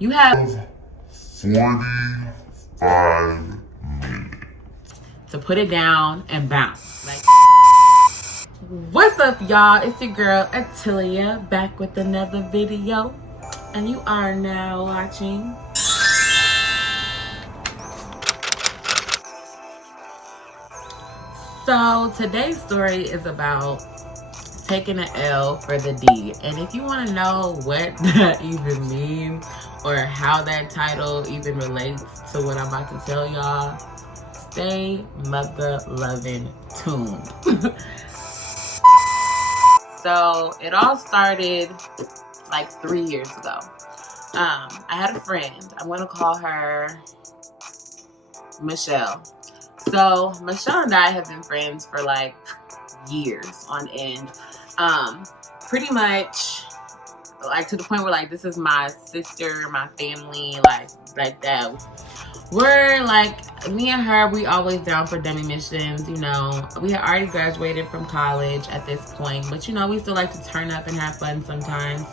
You have 45 minutes to put it down and bounce. Like, what's up, y'all? It's your girl Telia back with another video, and you are now watching So today's story is about taking an L for the D. And if you want to know what that even means or how that title even relates to what I'm about to tell y'all, stay mother-loving tuned. So it all started like 3 years ago. I had a friend. I'm going to call her Michelle. So Michelle and I have been friends for like years on end. Pretty much like to the point where like this is my sister, my family, like that. We're like, me and her, we always down for dummy missions, you know. We had already graduated from college at this point, but you know, we still like to turn up and have fun sometimes.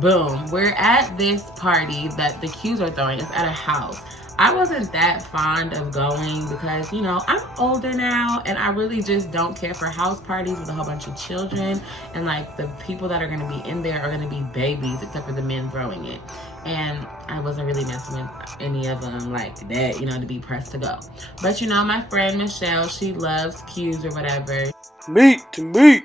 Boom, we're at this party that the Q's are throwing. It's at a house. I wasn't that fond of going because, you know, I'm older now and I really just don't care for house parties with a whole bunch of children, and like the people that are going to be in there are going to be babies except for the men throwing it, and I wasn't really messing with any of them like that, you know, to be pressed to go. But you know, my friend Michelle, she loves Q's or whatever. Meat to meat.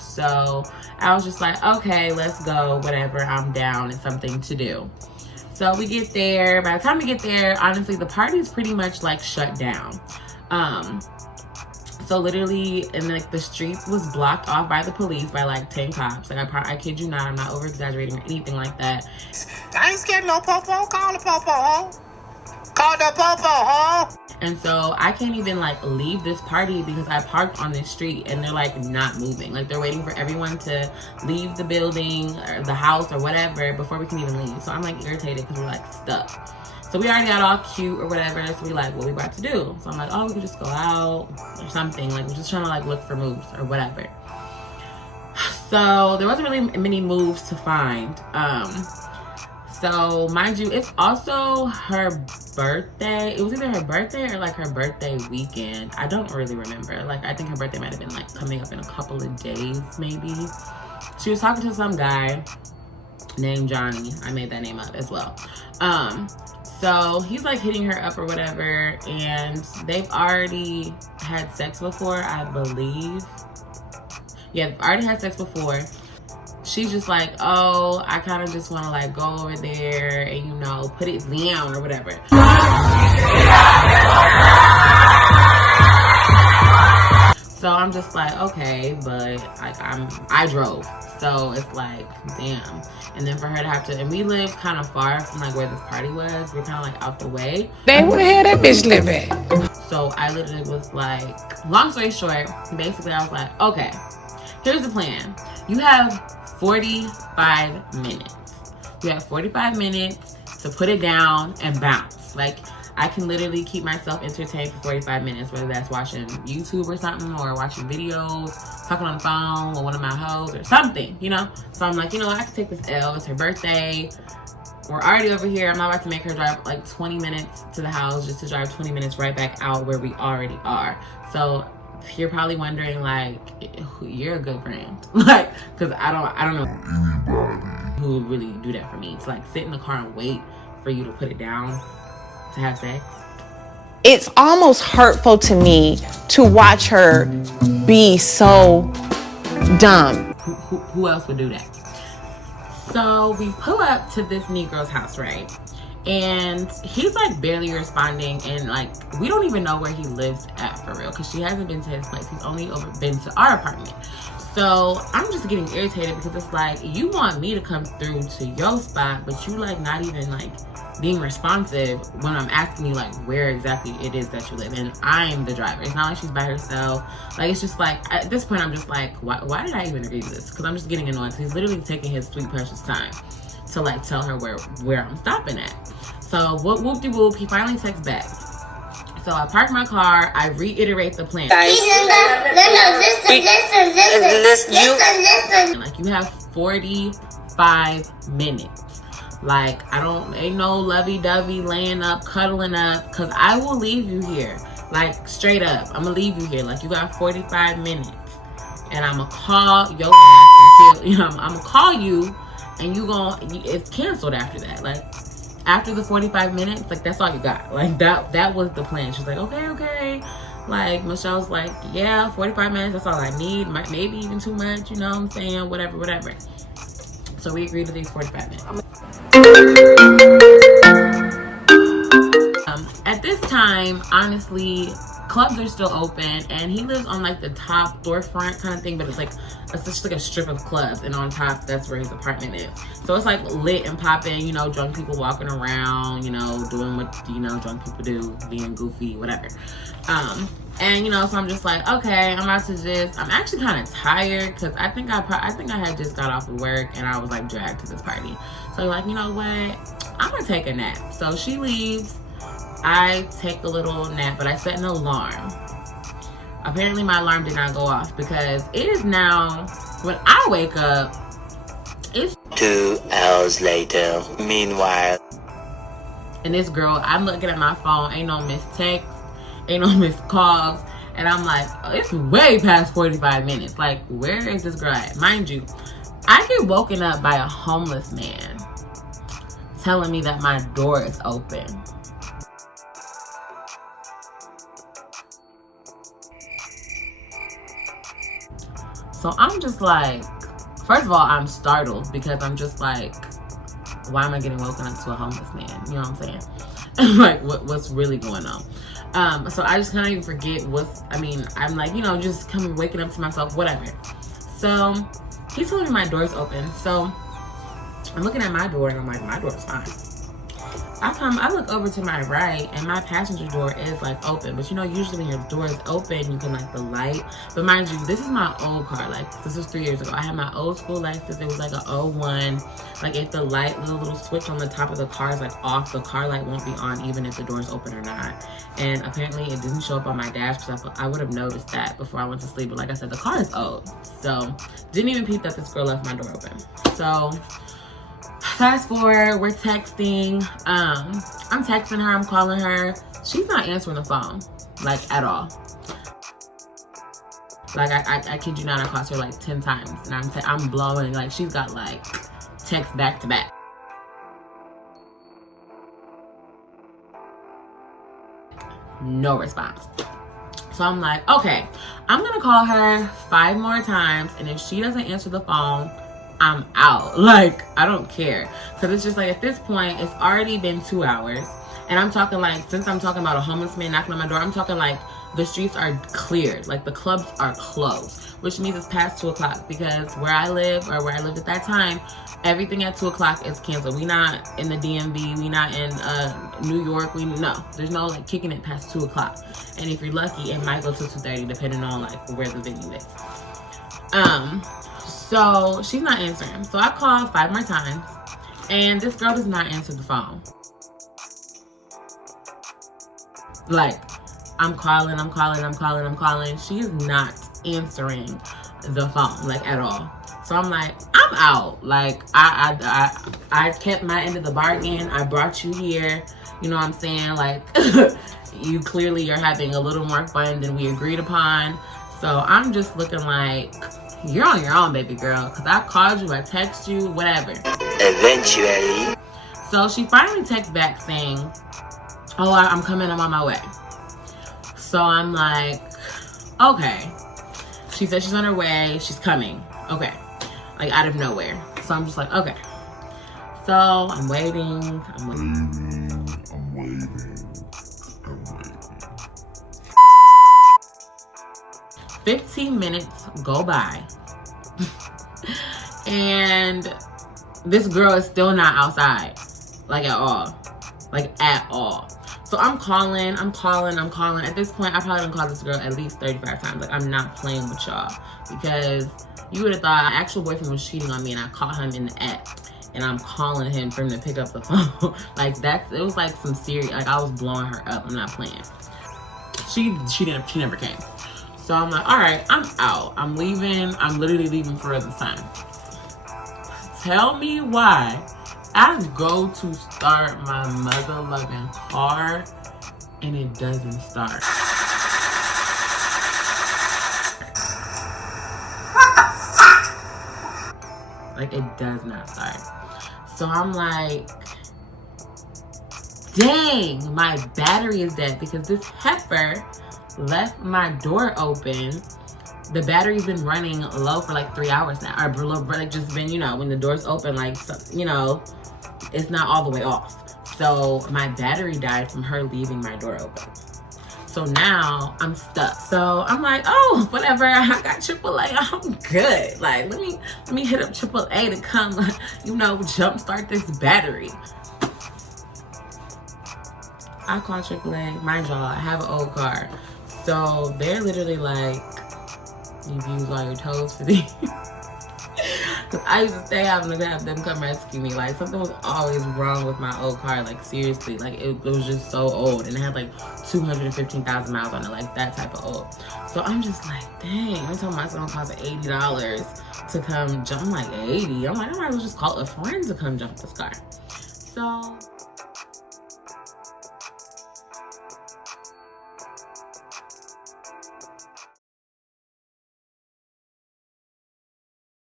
So I was just like, okay, let's go, whatever, I'm down, it's something to do. So we get there. By the time we get there, honestly, the party is pretty much like shut down. So literally, and like the street was blocked off by the police by like 10 cops. Like I kid you not, I'm not over exaggerating or anything like that. I ain't scared no popo. Call the popo, ho. Call the popo, ho. And so I can't even like leave this party because I parked on this street and they're like not moving. Like they're waiting for everyone to leave the building or the house or whatever before we can even leave. So I'm like irritated because we're like stuck. So we already got all cute or whatever. So we like, what we about to do? So I'm like, oh, we could just go out or something. Like we're just trying to like look for moves or whatever. So there wasn't really many moves to find. So mind you, it's also her birthday. It was either her birthday or like her birthday weekend. I don't really remember. Like I think her birthday might have been like coming up in a couple of days maybe. She was talking to some guy named Johnny. I made that name up as well. So he's like hitting her up or whatever, and they've already had sex before, I believe. Yeah, they've already had sex before. She's just like, oh, I kind of just want to like go over there and, you know, put it down or whatever. So I'm just like, okay, but like I drove. So it's like, damn. And then for her to have to, and we live kind of far from like where this party was. We're kind of like out the way. Dang, where the hell that bitch live at? So I literally was like, long story short, basically I was like, okay, here's the plan. You have 45 minutes. You have 45 minutes to put it down and bounce. Like, I can literally keep myself entertained for 45 minutes, whether that's watching YouTube or something, or watching videos, talking on the phone with one of my hoes or something, you know? So I'm like, you know what, I can take this L. It's her birthday. We're already over here. I'm not about to make her drive like 20 minutes to the house just to drive 20 minutes right back out where we already are. So you're probably wondering, like, you're a good friend. Like, because I don't know anybody who would really do that for me. To like sit in the car and wait for you to put it down to have sex. It's almost hurtful to me to watch her be so dumb. Who else would do that? So we pull up to this Negro's house, right? And he's like barely responding, and like we don't even know where he lives at for real, because she hasn't been to his place. He's only been to our apartment. So I'm just getting irritated because it's like, you want me to come through to your spot, but you like not even like being responsive when I'm asking you like where exactly it is that you live. And I'm the driver. It's not like she's by herself. Like, it's just like, at this point I'm just like, why did I even agree to this? Because I'm just getting annoyed because he's literally taking his sweet precious time to like tell her where I'm stopping at. So whoop-de-whoop, he finally texts back. So I park my car, I reiterate the plan. Listen. Like, you have 45 minutes. Like, ain't no lovey-dovey laying up, cuddling up, because I will leave you here. Like, straight up, I'm going to leave you here. Like, you got 45 minutes. And I'm going to call your ass until, I'm going to call you, and it's canceled after that. Like, after the 45 minutes, like, that's all you got. Like, that was the plan. She's like, okay. Like, Michelle's like, yeah, 45 minutes, that's all I need. Maybe even too much, you know what I'm saying? Whatever. So we agreed to these 45 minutes. At this time, honestly, clubs are still open, and he lives on like the top storefront kind of thing, but it's just like a strip of clubs, and on top, that's where his apartment is. So it's like lit and popping, you know, drunk people walking around, you know, doing what, you know, drunk people do, being goofy, whatever. And you know, so I'm just like, okay, I'm actually kind of tired, because I think I had just got off of work, and I was like dragged to this party. So I'm like, you know what, I'm gonna take a nap. So she leaves, I take a little nap, but I set an alarm. Apparently my alarm did not go off, because it is now, when I wake up, it's 2 hours later. Meanwhile, and this girl, I'm looking at my phone, ain't no missed texts, ain't no missed calls, and I'm like, oh, it's way past 45 minutes. Like, where is this girl at? Mind you, I get woken up by a homeless man telling me that my door is open. So I'm just like, first of all, I'm startled, because I'm just like, why am I getting woken up to a homeless man? You know what I'm saying? Like, what's really going on? So I just kind of even forget I'm like, you know, just waking up to myself, whatever. So he's telling me my door's open. So I'm looking at my door, and I'm like, my door's fine. I look over to my right, and my passenger door is like open, but you know, usually when your door is open, you can like the light. But mind you, this is my old car. Like, this was 3 years ago. I had my old school Lexus. It was like a 01. Like, if the little switch on the top of the car is like off, the car light won't be on even if the door is open or not. And apparently it didn't show up on my dash, because I would have noticed that before I went to sleep. But like I said, the car is old, so didn't even peep that this girl left my door open. So fast forward, we're texting. I'm texting her, I'm calling her. She's not answering the phone, like, at all. Like, I kid you not, I called her like 10 times, and I'm blowing. Like, she's got like texts back to back. No response. So I'm like, okay, I'm gonna call her 5 more times, and if she doesn't answer the phone, I'm out. Like, I don't care. Because it's just like, at this point, it's already been 2 hours. And I'm talking like, since I'm talking about a homeless man knocking on my door, I'm talking like the streets are cleared. Like, the clubs are closed. Which means it's past 2 o'clock. Because where I live, or where I lived at that time, everything at 2 o'clock is canceled. We not in the DMV. We not in New York. No. There's no like kicking it past 2 o'clock. And if you're lucky, it might go to 2:30, depending on like where the venue is. So she's not answering. So I called 5 more times, and this girl does not answer the phone. Like, I'm calling. She is not answering the phone, like, at all. So I'm like, I'm out. Like, I kept my end of the bargain. I brought you here. You know what I'm saying? Like, you clearly are having a little more fun than we agreed upon. So I'm just looking like, you're on your own, baby girl. Because I called you, I text you, whatever. eventually. So she finally texts back saying, oh, I'm coming, I'm on my way. So I'm like, okay. She said she's on her way, she's coming. Okay. Like, out of nowhere. So I'm just like, okay. So I'm waiting. 15 minutes go by. And this girl is still not outside. Like, at all. Like, at all. So I'm calling. At this point, I probably done called this girl at least 35 times. Like, I'm not playing with y'all. Because you would have thought my actual boyfriend was cheating on me, and I caught him in the act. And I'm calling him for him to pick up the phone. Like, it was like some serious, like, I was blowing her up. I'm not playing. She never came. So I'm like, all right, I'm out. I'm leaving. I'm literally leaving for the sun. Tell me why I go to start my mother-loving car and it doesn't start. Like, it does not start. So I'm like, dang, my battery is dead because this heifer left my door open. The battery's been running low for like 3 hours now. Or like just been, you know, when the door's open, like, you know, it's not all the way off. So my battery died from her leaving my door open. So now I'm stuck. So I'm like, oh, whatever. I got AAA. I'm good. Like, let me hit up AAA to come, you know, jumpstart this battery. I call AAA. Mind y'all, I have an old car. So they're literally like, you've used all your toes for these. Cause I used to stay having to have them come rescue me. Like, something was always wrong with my old car. Like, seriously, like it was just so old, and it had like 215,000 miles on it, like that type of old. So I'm just like, dang, I'm telling my son cost $80 to come jump. I'm like, 80. I'm like, I might as well just call a friend to come jump this car. So